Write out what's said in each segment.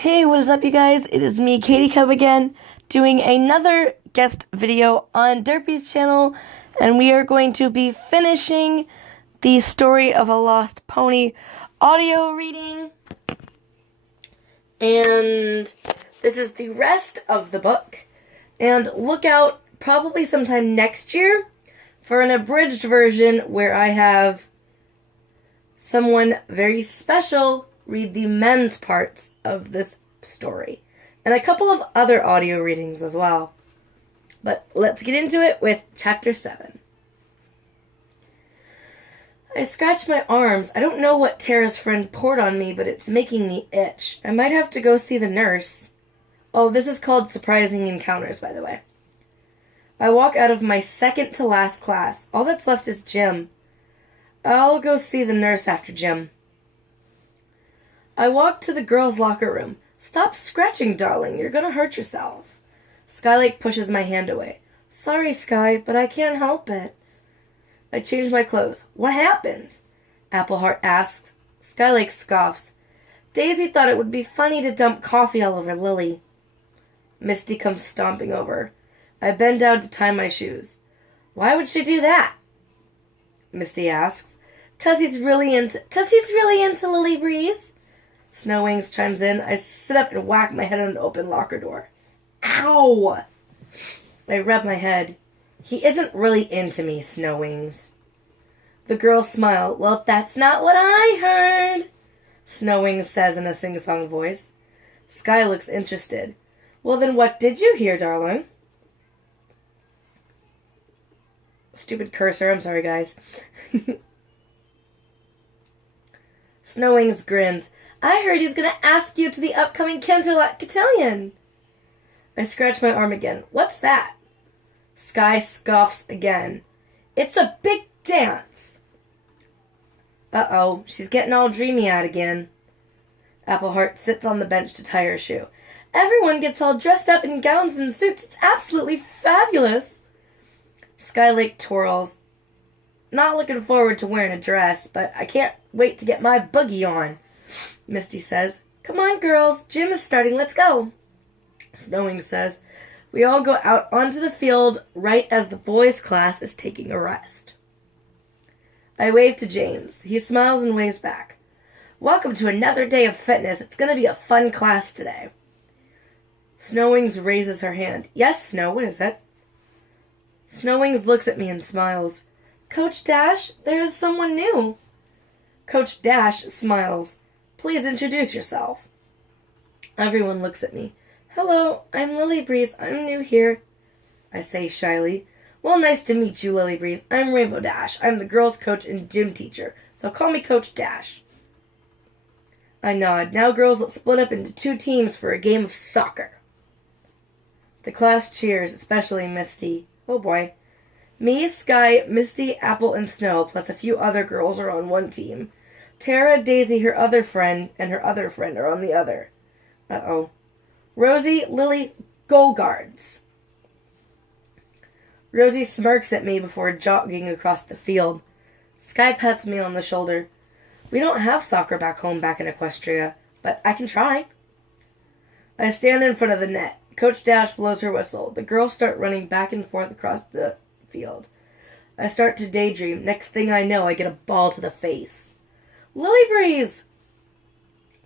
Hey, what is up, you guys? It is me, Katie Cub again, doing another guest video on Derpy's channel, and we are going to be finishing the Story of a Lost Pony audio reading. And this is the rest of the book. And look out probably sometime next year for an abridged version where I have someone very special read the men's parts of this story. And a couple of other audio readings as well. But let's get into it with Chapter 7. I scratch my arms. I don't know what Tara's friend poured on me, but it's making me itch. I might have to go see the nurse. Oh, this is called Surprising Encounters, by the way. I walk out of my second to last class. All that's left is gym. I'll go see the nurse after gym. I walk to the girls' locker room. Stop scratching, darling. You're gonna hurt yourself. Skylake pushes my hand away. Sorry, Sky, but I can't help it. I change my clothes. What happened? Appleheart asks. Skylake scoffs. Daisy thought it would be funny to dump coffee all over Lily. Misty comes stomping over. I bend down to tie my shoes. Why would she do that? Misty asks. 'Cause he's really into Lily Breeze. Snowwings chimes in. I sit up and whack my head on an open locker door. Ow! I rub my head. He isn't really into me, Snowwings. The girls smile. Well, that's not what I heard, Snowwings says in a sing-song voice. Sky looks interested. Well, then what did you hear, darling? Stupid cursor. I'm sorry, guys. Snowwings grins. I heard he's going to ask you to the upcoming Canterlot Cotillion. I scratch my arm again. What's that? Sky scoffs again. It's a big dance. Uh-oh, she's getting all dreamy-eyed again. Appleheart sits on the bench to tie her shoe. Everyone gets all dressed up in gowns and suits. It's absolutely fabulous. Skylake twirls. Not looking forward to wearing a dress, but I can't wait to get my boogie on. Misty says, Come on, girls. Gym is starting. Let's go. Snowing says, We all go out onto the field right as the boys' class is taking a rest. I wave to James. He smiles and waves back. Welcome to another day of fitness. It's going to be a fun class today. Snowwings raises her hand. Yes, Snow, what is it? Snowwings looks at me and smiles. Coach Dash, there is someone new. Coach Dash smiles. Please introduce yourself. Everyone looks at me. Hello, I'm Lily Breeze. I'm new here, I say shyly. Well, nice to meet you, Lily Breeze. I'm Rainbow Dash. I'm the girls' coach and gym teacher, so call me Coach Dash. I nod. Now girls, let's split up into 2 teams for a game of soccer. The class cheers, especially Misty. Oh boy. Me, Sky, Misty, Apple, and Snow, plus a few other girls are on one team. Tara, Daisy, her other friend, and her other friend are on the other. Uh-oh. Rosie, Lily, go guards. Rosie smirks at me before jogging across the field. Sky pats me on the shoulder. We don't have soccer back home back in Equestria, but I can try. I stand in front of the net. Coach Dash blows her whistle. The girls start running back and forth across the field. I start to daydream. Next thing I know, I get a ball to the face. Lily Breeze!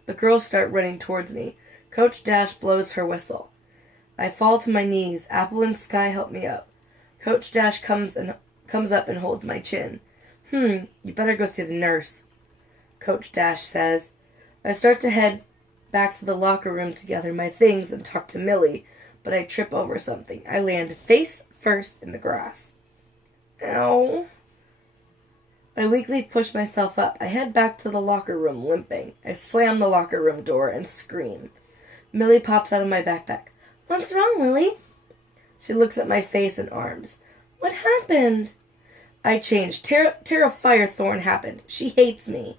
The girls start running towards me. Coach Dash blows her whistle. I fall to my knees. Apple and Sky help me up. Coach Dash comes up and holds my chin. You better go see the nurse, Coach Dash says. I start to head back to the locker room to gather my things and talk to Millie, but I trip over something. I land face first in the grass. Ow. I weakly push myself up. I head back to the locker room, limping. I slam the locker room door and scream. Millie pops out of my backpack. What's wrong, Lily? She looks at my face and arms. What happened? I changed. Tara Firethorn happened. She hates me.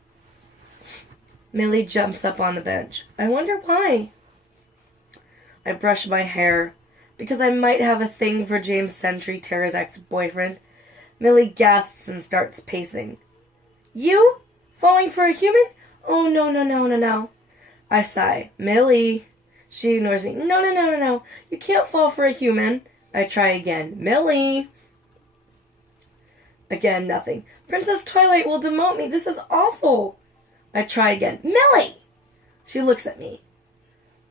Millie jumps up on the bench. I wonder why. I brush my hair. Because I might have a thing for James Sentry, Tara's ex-boyfriend. Millie gasps and starts pacing. You? Falling for a human? Oh, no. I sigh. Millie. She ignores me. No, no, no, no, no. You can't fall for a human. I try again. Millie. Again, nothing. Princess Twilight will demote me. This is awful. I try again. Millie! She looks at me.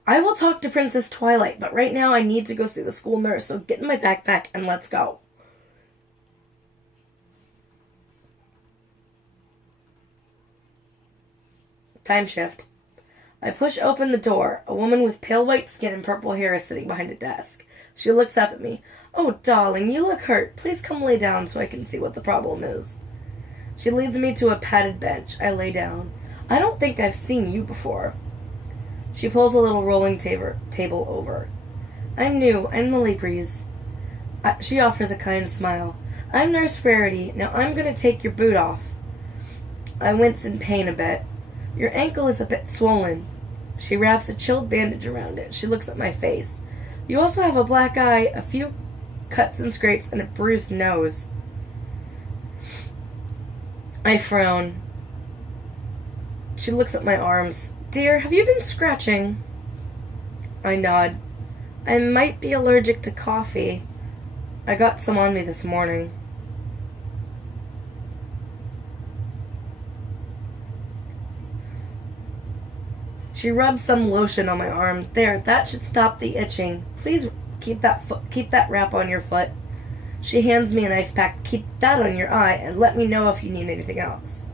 I will talk to Princess Twilight, but right now I need to go see the school nurse, so get in my backpack and let's go. Time shift. I push open the door. A woman with pale white skin and purple hair is sitting behind a desk. She looks up at me. Oh, darling, you look hurt. Please come lay down so I can see what the problem is. She leads me to a padded bench. I lay down. I don't think I've seen you before. She pulls a little rolling table over. I'm new. I'm Lily Breeze. She offers a kind smile. I'm Nurse Rarity. Now I'm going to take your boot off. I wince in pain a bit. Your ankle is a bit swollen. She wraps a chilled bandage around it. She looks at my face. You also have a black eye, a few cuts and scrapes, and a bruised nose. I frown. She looks at my arms. Dear, have you been scratching? I nod. I might be allergic to coffee. I got some on me this morning. She rubs some lotion on my arm. There, that should stop the itching. Please keep that wrap on your foot. She hands me an ice pack. Keep that on your eye and let me know if you need anything else.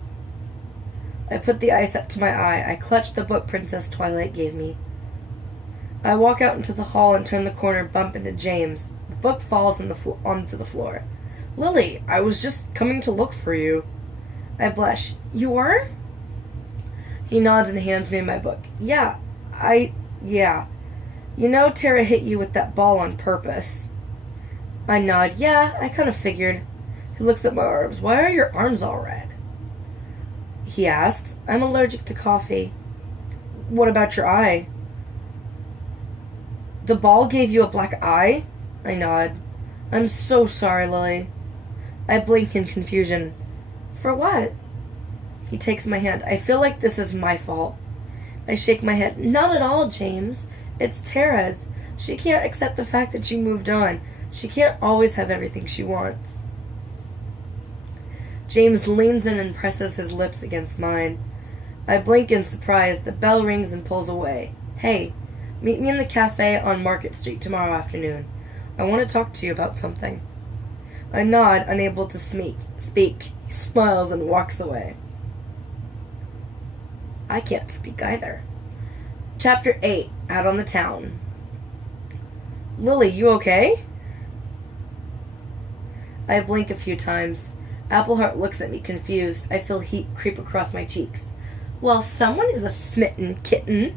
I put the ice up to my eye. I clutch the book Princess Twilight gave me. I walk out into the hall and turn the corner, bump into James. The book falls onto the floor. Lily, I was just coming to look for you. I blush. You were? He nods and hands me my book. Yeah. You know Tara hit you with that ball on purpose. I nod. Yeah, I kind of figured. He looks at my arms. Why are your arms all red? He asks. I'm allergic to coffee. What about your eye? The ball gave you a black eye? I nod. I'm so sorry, Lily. I blink in confusion. For what? He takes my hand. I feel like this is my fault. I shake my head. Not at all, James. It's Tara's. She can't accept the fact that she moved on. She can't always have everything she wants. James leans in and presses his lips against mine. I blink in surprise. The bell rings and pulls away. Hey, meet me in the cafe on Market Street tomorrow afternoon. I want to talk to you about something. I nod, unable to speak. He smiles and walks away. I can't speak either. Chapter 8. Out on the town. Lily, you okay? I blink a few times. Appleheart looks at me confused. I feel heat creep across my cheeks. Well, someone is a smitten kitten.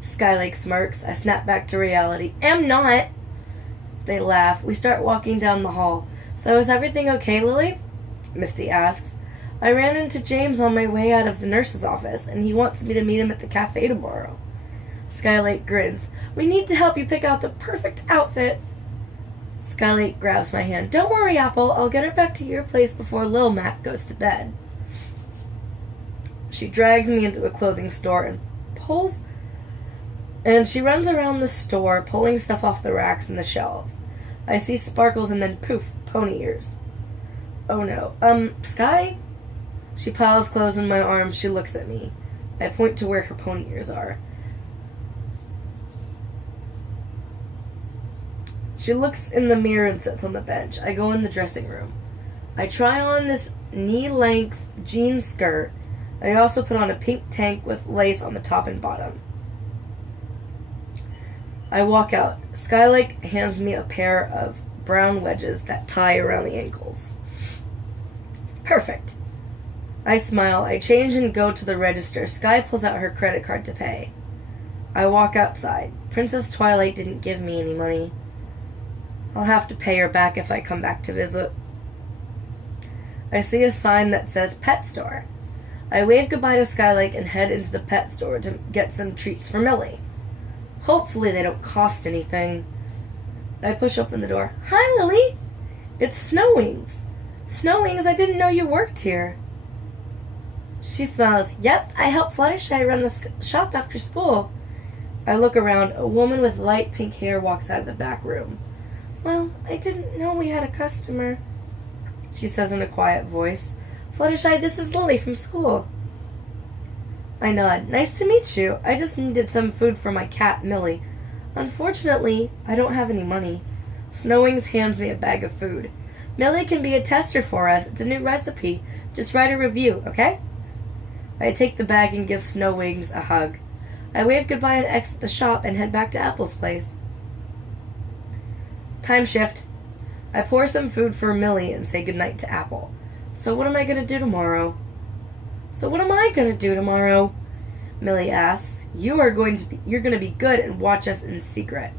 Skylake smirks. I snap back to reality. Am not. They laugh. We start walking down the hall. So is everything okay, Lily? Misty asks. I ran into James on my way out of the nurse's office, and he wants me to meet him at the cafe tomorrow. Skylake grins. We need to help you pick out the perfect outfit. Skylake grabs my hand. Don't worry, Apple. I'll get her back to your place before Lil Mac goes to bed. She drags me into a clothing store and she runs around the store, pulling stuff off the racks and the shelves. I see sparkles and then poof, pony ears. Oh no. Sky? She piles clothes in my arms. She looks at me. I point to where her pony ears are. She looks in the mirror and sits on the bench. I go in the dressing room. I try on this knee-length jean skirt. I also put on a pink tank with lace on the top and bottom. I walk out. Skylake hands me a pair of brown wedges that tie around the ankles. Perfect. I smile. I change and go to the register. Sky pulls out her credit card to pay. I walk outside. Princess Twilight didn't give me any money. I'll have to pay her back if I come back to visit. I see a sign that says pet store. I wave goodbye to Skylake and head into the pet store to get some treats for Millie. Hopefully they don't cost anything. I push open the door. Hi, Lily. It's Snowwings. Snowwings, I didn't know you worked here. She smiles. Yep, I help Fluttershy run the shop after school. I look around. A woman with light pink hair walks out of the back room. Well, I didn't know we had a customer, she says in a quiet voice. Fluttershy, this is Lily from school. I nod. Nice to meet you. I just needed some food for my cat, Millie. Unfortunately, I don't have any money. Snowwings hands me a bag of food. Millie can be a tester for us. It's a new recipe. Just write a review, okay? I take the bag and give Snowwings a hug. I wave goodbye and exit the shop and head back to Apple's place. Time shift. I pour some food for Millie and say goodnight to Apple. So what am I going to do tomorrow? Millie asks. You're going to be good and watch us in secret.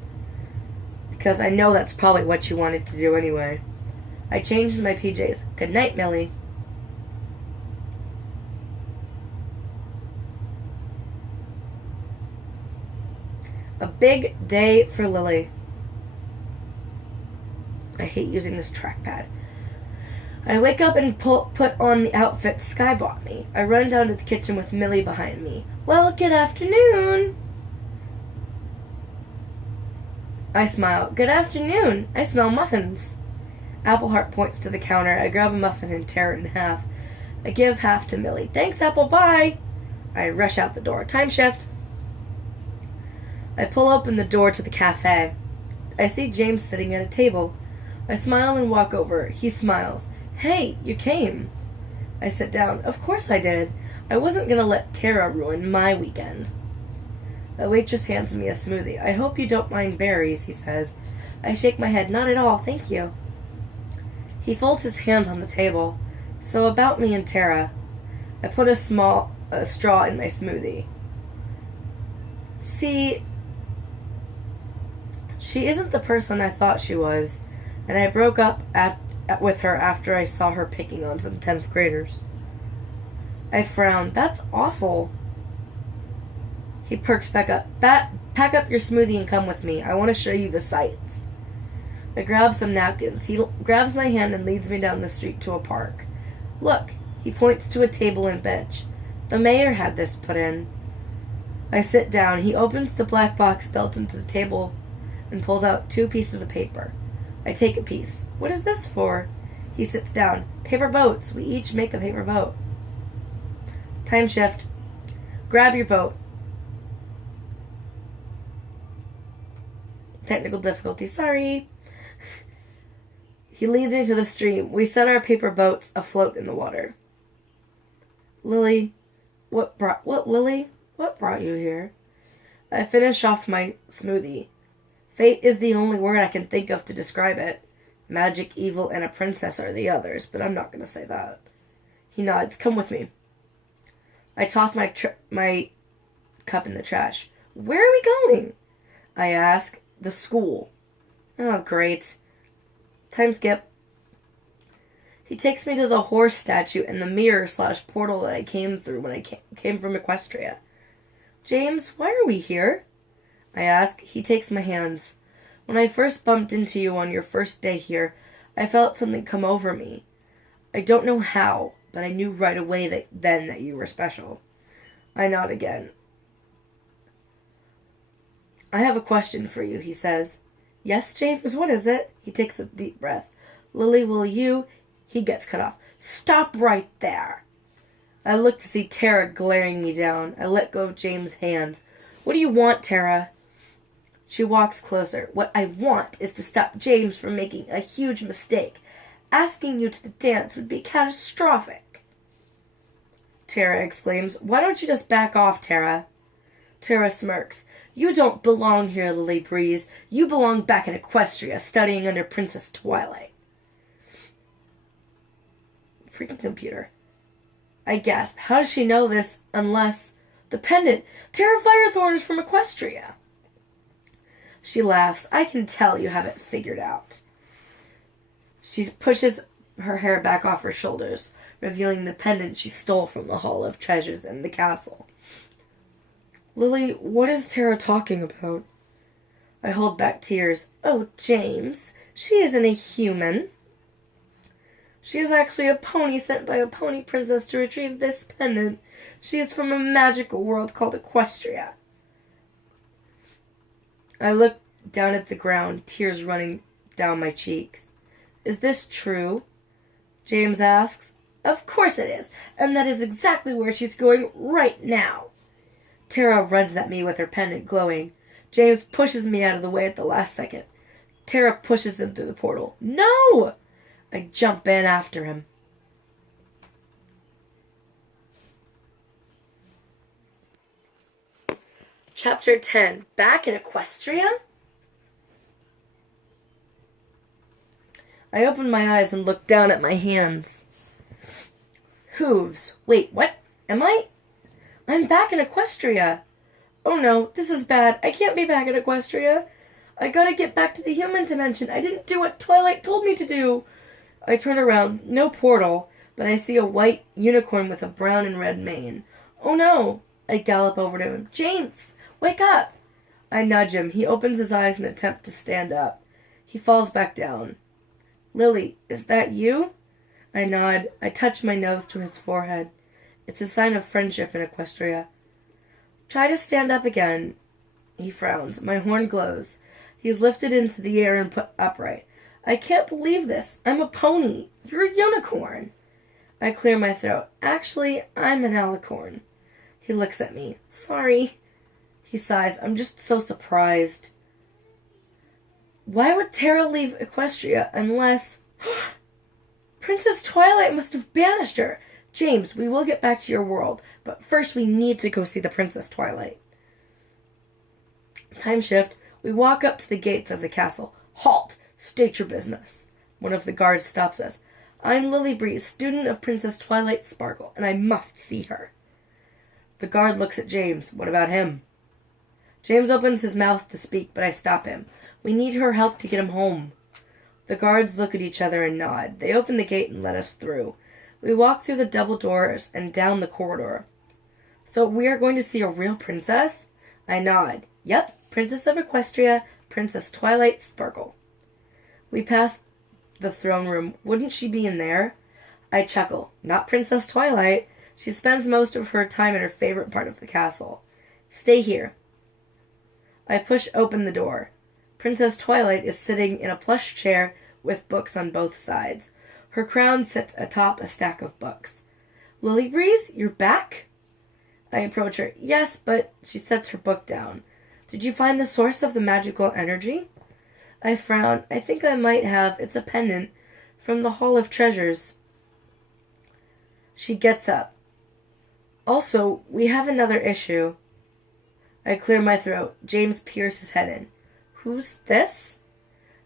Because I know that's probably what you wanted to do anyway. I changed my PJs. Good night, Millie. A big day for Lily. I hate using this trackpad. I wake up and put on the outfit Sky bought me. I run down to the kitchen with Millie behind me. Well, good afternoon. I smile. Good afternoon. I smell muffins. Appleheart points to the counter. I grab a muffin and tear it in half. I give half to Millie. Thanks, Apple. Bye. I rush out the door. Time shift. I pull open the door to the cafe. I see James sitting at a table. I smile and walk over. He smiles. Hey, you came. I sit down. Of course I did. I wasn't going to let Tara ruin my weekend. The waitress hands me a smoothie. I hope you don't mind berries, he says. I shake my head. Not at all, thank you. He folds his hands on the table. So about me and Tara. I put a straw in my smoothie. See, she isn't the person I thought she was, and I broke up with her after I saw her picking on some 10th graders. I frowned. That's awful. He perks back up. Pack up your smoothie and come with me. I want to show you the sights. I grab some napkins. He grabs my hand and leads me down the street to a park. Look, he points to a table and bench. The mayor had this put in. I sit down. He opens the black box built into the table and pulls out 2 pieces of paper. I take a piece. What is this for? He sits down. Paper boats. We each make a paper boat. Time shift. Grab your boat. Technical difficulty. Sorry. He leads me to the stream. We set our paper boats afloat in the water. Lily, what brought you here? I finish off my smoothie. Fate is the only word I can think of to describe it. Magic, evil, and a princess are the others, but I'm not going to say that. He nods. Come with me. I toss my cup in the trash. Where are we going? I ask. The school. Oh, great. Time skip. He takes me to the horse statue and the mirror/portal that I came through when I came from Equestria. James, why are we here? I ask. He takes my hands. When I first bumped into you on your first day here, I felt something come over me. I don't know how, but I knew right away that you were special. I nod again. I have a question for you, he says. Yes, James, what is it? He takes a deep breath. Lily, will you... He gets cut off. Stop right there. I look to see Tara glaring me down. I let go of James' hands. What do you want, Tara? She walks closer. What I want is to stop James from making a huge mistake. Asking you to the dance would be catastrophic. Tara exclaims. Why don't you just back off, Tara? Tara smirks. You don't belong here, Lily Breeze. You belong back in Equestria, studying under Princess Twilight. Freaking computer. I gasp. How does she know this unless... The pendant! Tara Firethorn is from Equestria! She laughs. I can tell you have it figured out. She pushes her hair back off her shoulders, revealing the pendant she stole from the Hall of Treasures in the castle. Lily, what is Tara talking about? I hold back tears. Oh, James, she isn't a human. She is actually a pony sent by a pony princess to retrieve this pendant. She is from a magical world called Equestria. I look down at the ground, tears running down my cheeks. Is this true? James asks. Of course it is, and that is exactly where she's going right now. Tara runs at me with her pendant glowing. James pushes me out of the way at the last second. Tara pushes him through the portal. No! I jump in after him. Chapter 10. Back in Equestria? I open my eyes and look down at my hands. Hooves. Wait, what? Am I? I'm back in Equestria. Oh no, this is bad. I can't be back in Equestria. I gotta get back to the human dimension. I didn't do what Twilight told me to do. I turn around. No portal, but I see a white unicorn with a brown and red mane. Oh no. I gallop over to him. James, wake up. I nudge him. He opens his eyes and attempts to stand up. He falls back down. Lily, is that you? I nod. I touch my nose to his forehead. It's a sign of friendship in Equestria. Try to stand up again. He frowns. My horn glows. He's lifted into the air and put upright. I can't believe this. I'm a pony. You're a unicorn. I clear my throat. Actually, I'm an alicorn. He looks at me. Sorry. He sighs. I'm just so surprised. Why would Tara leave Equestria unless... Princess Twilight must have banished her. James, we will get back to your world, but first we need to go see the Princess Twilight. Time shift. We walk up to the gates of the castle. Halt! State your business. One of the guards stops us. I'm Lily Breeze, student of Princess Twilight Sparkle, and I must see her. The guard looks at James. What about him? James opens his mouth to speak, but I stop him. We need her help to get him home. The guards look at each other and nod. They open the gate and let us through. We walk through the double doors and down the corridor. So we are going to see a real princess? I nod. Yep, Princess of Equestria, Princess Twilight Sparkle. We pass the throne room. Wouldn't she be in there? I chuckle. Not Princess Twilight. She spends most of her time in her favorite part of the castle. Stay here. I push open the door. Princess Twilight is sitting in a plush chair with books on both sides. Her crown sits atop a stack of books. Lily Breeze, you're back? I approach her. Yes, but she sets her book down. Did you find the source of the magical energy? I frown. I think I might have. It's a pendant from the Hall of Treasures. She gets up. Also, we have another issue. I clear my throat. James peers his head in. Who's this?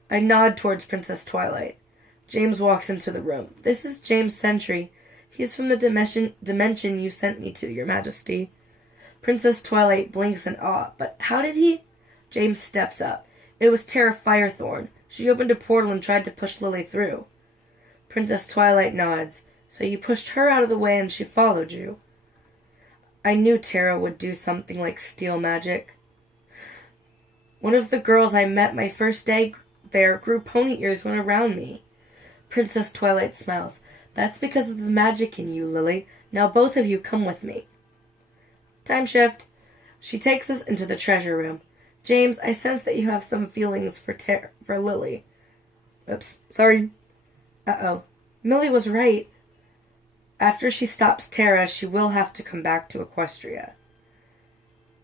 I nod towards Princess Twilight. James walks into the room. This is James Sentry. He's from the dimension you sent me to, Your Majesty. Princess Twilight blinks in awe. But how did he? James steps up. It was Tara Firethorn. She opened a portal and tried to push Lily through. Princess Twilight nods. So you pushed her out of the way and she followed you. I knew Tara would do something like steal magic. One of the girls I met my first day there grew pony ears when around me. Princess Twilight smiles. That's because of the magic in you, Lily. Now both of you come with me. Time shift. She takes us into the treasure room. James, I sense that you have some feelings for Lily. Oops, sorry. Uh-oh. Millie was right. After she stops Tara, she will have to come back to Equestria.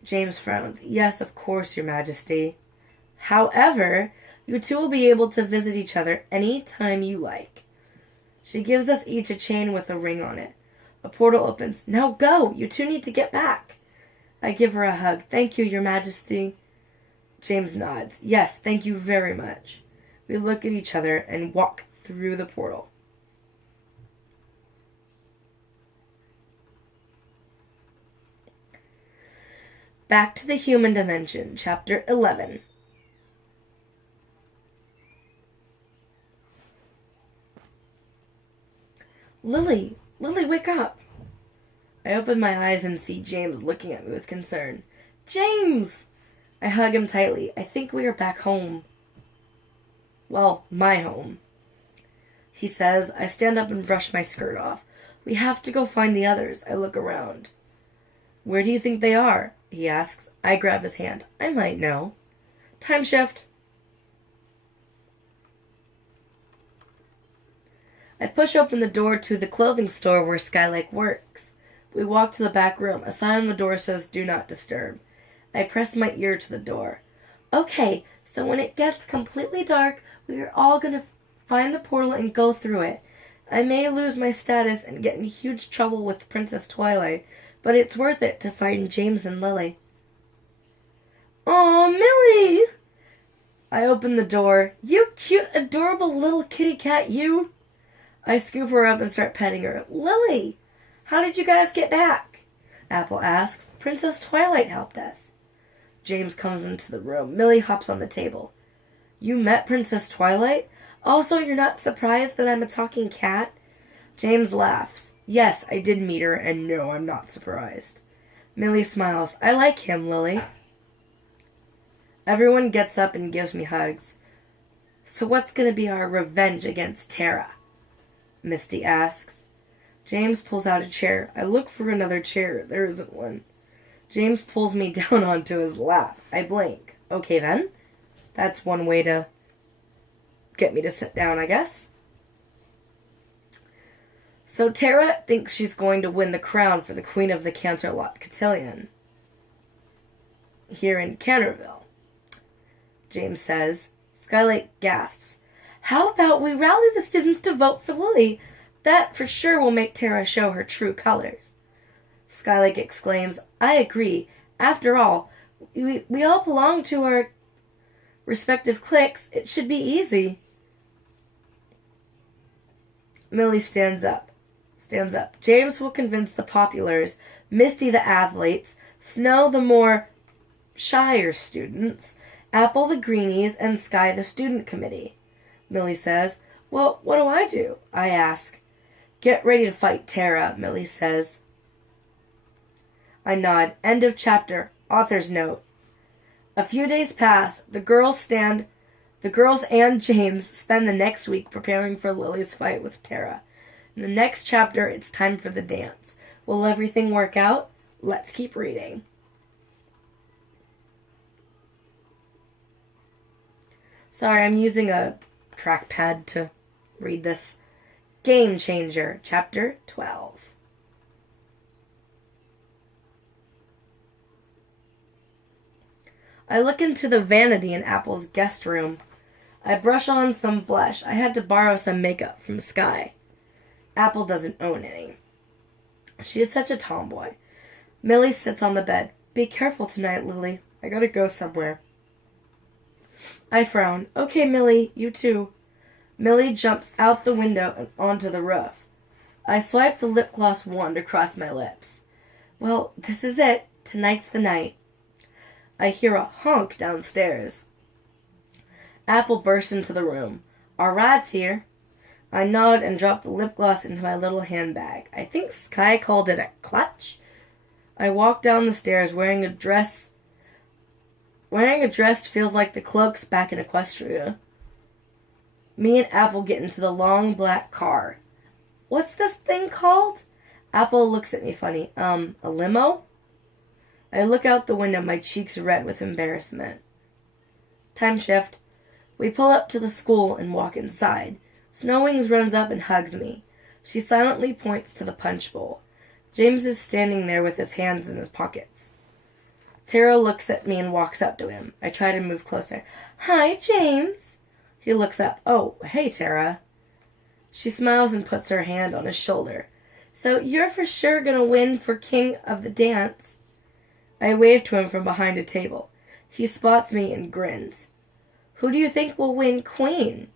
James frowns. Yes, of course, Your Majesty. However, you two will be able to visit each other any time you like. She gives us each a chain with a ring on it. A portal opens. Now go! You two need to get back. I give her a hug. Thank you, Your Majesty. James nods. Yes, thank you very much. We look at each other and walk through the portal. Back to the human dimension, Chapter 11. Lily, wake up. I open my eyes and see James looking at me with concern. James! I hug him tightly. I think we are back home. Well, my home. he says. I stand up and brush my skirt off. We have to go find the others. I look around. Where do you think they are? He asks. I grab his hand. I might know. Time shift. I push open the door to the clothing store where Skylake works. We walk to the back room. A sign on the door says, "Do not disturb." I press my ear to the door. Okay, so when it gets completely dark, we are all going to find the portal and go through it. I may lose my status and get in huge trouble with Princess Twilight, but it's worth it to find James and Lily. Aw, Millie! I open the door. You cute, adorable little kitty cat, you! I scoop her up and start petting her. Lily, how did you guys get back? Apple asks. Princess Twilight helped us. James comes into the room. Millie hops on the table. You met Princess Twilight? Also, you're not surprised that I'm a talking cat? James laughs. Yes, I did meet her, and no, I'm not surprised. Millie smiles. I like him, Lily. Everyone gets up and gives me hugs. So what's going to be our revenge against Tara? Misty asks. James pulls out a chair. I look for another chair. There isn't one. James pulls me down onto his lap. I blink. Okay then. That's one way to get me to sit down, I guess. So Tara thinks she's going to win the crown for the Queen of the Canterlot Cotillion here in Canterville. James says. Skylake gasps. How about we rally the students to vote for Lily? That for sure will make Tara show her true colors. Skylake exclaims, I agree. After all, we all belong to our respective cliques. It should be easy. Millie stands up. James will convince the populars, Misty the athletes, Snow the more shyer students, Apple the greenies, and Sky the student committee. Millie says, Well, what do I do? I ask. Get ready to fight Tara, Millie says. I nod. End of chapter. Author's note. A few days pass. The girls and James spend the next week preparing for Lily's fight with Tara. In the next chapter, it's time for the dance. Will everything work out? Let's keep reading. Sorry, I'm using a trackpad to read this. Game Changer, Chapter 12. I look into the vanity in Apple's guest room. I brush on some blush. I had to borrow some makeup from Sky. Apple doesn't own any. She is such a tomboy. Millie sits on the bed. Be careful tonight, Lily. I gotta go somewhere. I frown. Okay, Millie, you too. Millie jumps out the window and onto the roof. I swipe the lip gloss wand across my lips. Well, this is it. Tonight's the night. I hear a honk downstairs. Apple bursts into the room. Our ride's here. I nod and drop the lip gloss into my little handbag. I think Sky called it a clutch. I walk down the stairs wearing a dress. Wearing a dress feels like the cloaks back in Equestria. Me and Apple get into the long black car. What's this thing called? Apple looks at me funny. A limo? I look out the window, my cheeks red with embarrassment. Time shift. We pull up to the school and walk inside. Snowwings runs up and hugs me. She silently points to the punch bowl. James is standing there with his hands in his pockets. Tara looks at me and walks up to him. I try to move closer. Hi, James. He looks up. Oh, hey, Tara. She smiles and puts her hand on his shoulder. So you're for sure gonna win for King of the Dance. I wave to him from behind a table. He spots me and grins. Who do you think will win Queen?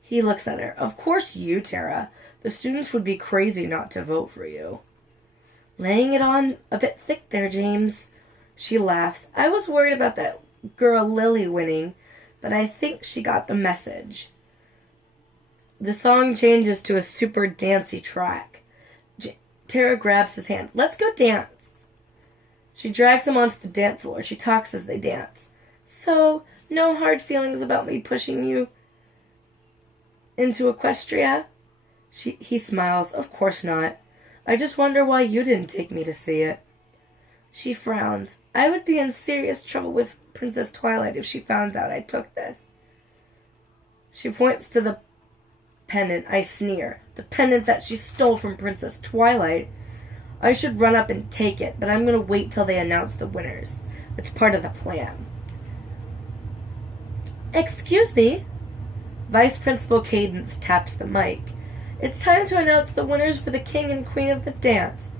He looks at her. Of course you, Tara. The students would be crazy not to vote for you. Laying it on a bit thick there, James. She laughs. I was worried about that girl Lily winning, but I think she got the message. The song changes to a super dancey track. Tara grabs his hand. Let's go dance. She drags him onto the dance floor. She talks as they dance. So, no hard feelings about me pushing you into Equestria? He smiles. Of course not. I just wonder why you didn't take me to see it. She frowns. I would be in serious trouble with Princess Twilight if she found out I took this. She points to the pendant. I sneer. The pendant that she stole from Princess Twilight. I should run up and take it, but I'm going to wait till they announce the winners. It's part of the plan. Excuse me. Vice Principal Cadence taps the mic. It's time to announce the winners for the King and Queen of the dance.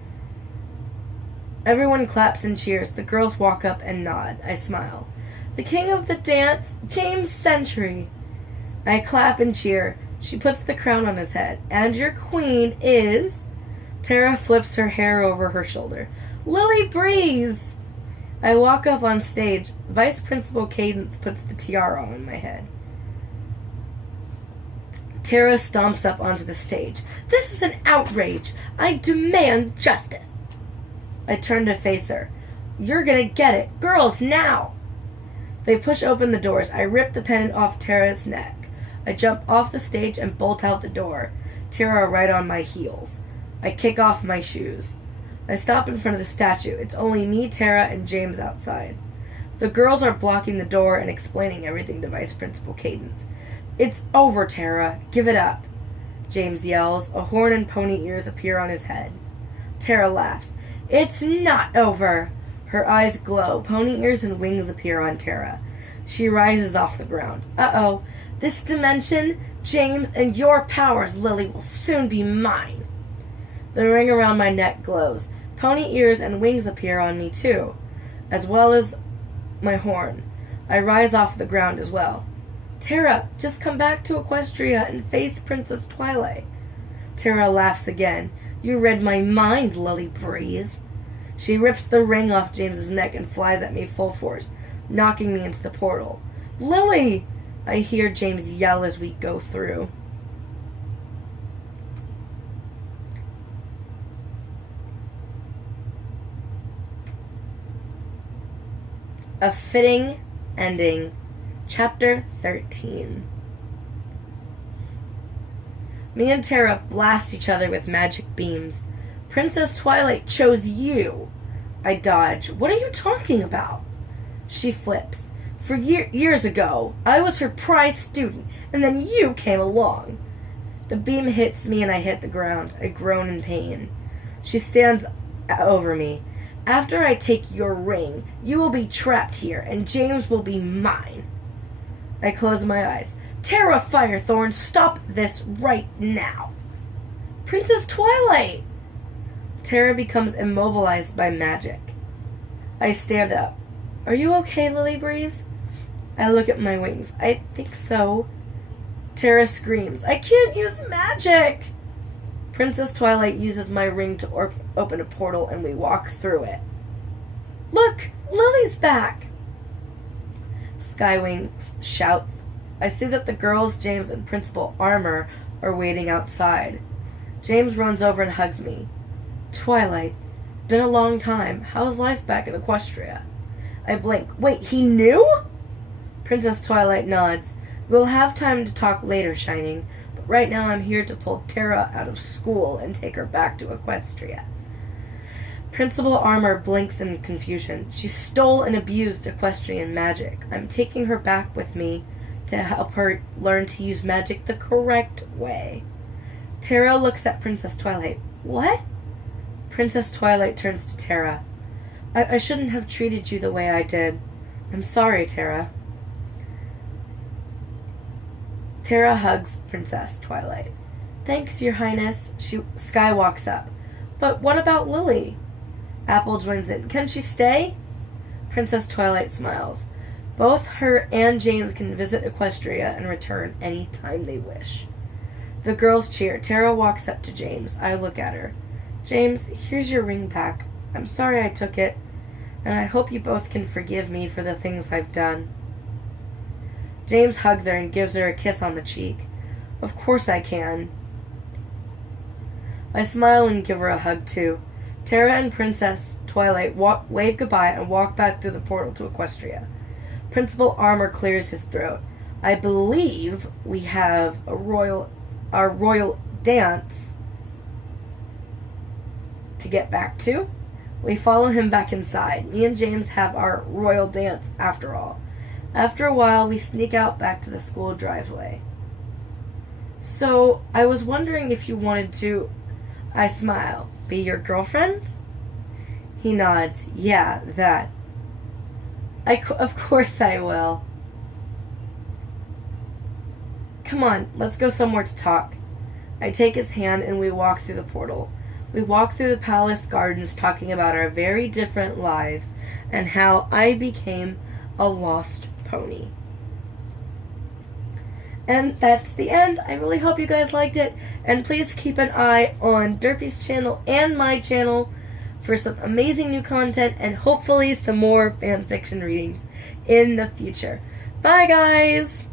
Everyone claps and cheers. The girls walk up and nod. I smile. The King of the dance, James Century. I clap and cheer. She puts the crown on his head. And your queen is... Tara flips her hair over her shoulder. Lily Breeze! I walk up on stage. Vice Principal Cadence puts the tiara on my head. Tara stomps up onto the stage. This is an outrage. I demand justice. I turn to face her. You're gonna get it. Girls, now! They push open the doors. I rip the pendant off Tara's neck. I jump off the stage and bolt out the door. Tara right on my heels. I kick off my shoes. I stop in front of the statue. It's only me, Tara, and James outside. The girls are blocking the door and explaining everything to Vice Principal Cadence. It's over, Tara. Give it up. James yells. A horn and pony ears appear on his head. Tara laughs. It's not over. Her eyes glow. Pony ears and wings appear on Tara. She rises off the ground. Uh-oh. This dimension, James, and your powers, Lily, will soon be mine. The ring around my neck glows. Pony ears and wings appear on me, too, as well as my horn. I rise off the ground as well. Tara, just come back to Equestria and face Princess Twilight. Tara laughs again. You read my mind, Lily Breeze. She rips the ring off James's neck and flies at me full force, knocking me into the portal. Lily! I hear James yell as we go through. A fitting ending. Chapter 13. Me and Tara blast each other with magic beams. Princess Twilight chose you. I dodge. What are you talking about? She flips. For years ago, I was her prize student, and then you came along. The beam hits me and I hit the ground. I groan in pain. She stands over me. After I take your ring, you will be trapped here, and James will be mine. I close my eyes. Tara Firethorn, stop this right now. Princess Twilight! Tara becomes immobilized by magic. I stand up. Are you okay, Lily Breeze? I look at my wings. I think so. Tara screams. I can't use magic! Princess Twilight uses my ring to open a portal, and we walk through it. Look! Lily's back! Skywings shouts. I see that the girls, James, and Principal Armor are waiting outside. James runs over and hugs me. Twilight, been a long time. How's life back in Equestria? I blink. Wait, he knew? Princess Twilight nods. We'll have time to talk later, Shining, but right now I'm here to pull Tara out of school and take her back to Equestria. Principal Armor blinks in confusion. She stole and abused equestrian magic. I'm taking her back with me to help her learn to use magic the correct way. Tara looks at Princess Twilight. What? Princess Twilight turns to Tara. I shouldn't have treated you the way I did. I'm sorry, Tara. Tara hugs Princess Twilight. Thanks, Your Highness. Sky walks up. But what about Lily? Apple joins in. Can she stay? Princess Twilight smiles. Both her and James can visit Equestria and return any time they wish. The girls cheer. Tara walks up to James. I look at her. James, here's your ring back. I'm sorry I took it, and I hope you both can forgive me for the things I've done. James hugs her and gives her a kiss on the cheek. Of course I can. I smile and give her a hug too. Tara and Princess Twilight wave goodbye and walk back through the portal to Equestria. Principal Armor clears his throat. I believe we have our royal dance to get back to. We follow him back inside. Me and James have our royal dance after all. After a while, we sneak out back to the school driveway. So, I was wondering if you wanted to, I smile, be your girlfriend? He nods. Yeah, that. Of course I will. Come on, let's go somewhere to talk. I take his hand and we walk through the portal. We walk through the palace gardens talking about our very different lives and how I became a lost pony. And that's the end. I really hope you guys liked it. And please keep an eye on Derpy's channel and my channel for some amazing new content and hopefully some more fan fiction readings in the future. Bye, guys!